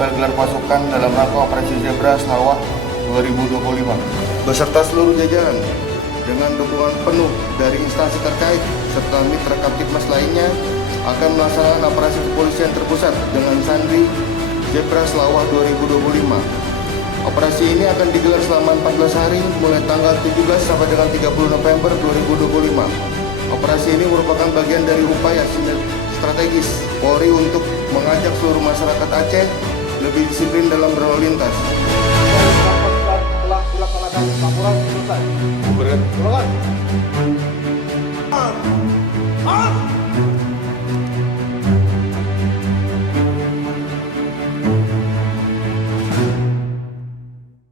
Apel gelar pasukan dalam rangka Operasi Zebra Selawah 2025 beserta seluruh jajaran dengan dukungan penuh dari instansi terkait serta mitra Kamtibmas lainnya akan melaksanakan operasi kepolisian terpusat dengan sandri Zebra Selawah 2025. Operasi ini akan digelar selama 14 hari mulai tanggal 17 sampai dengan 30 November 2025. Operasi ini merupakan bagian dari upaya strategis Polri untuk mengajak seluruh masyarakat Aceh lebih disiplin dalam berlalu lintas. Telah dilaksanakan laporan selesai. Silakan.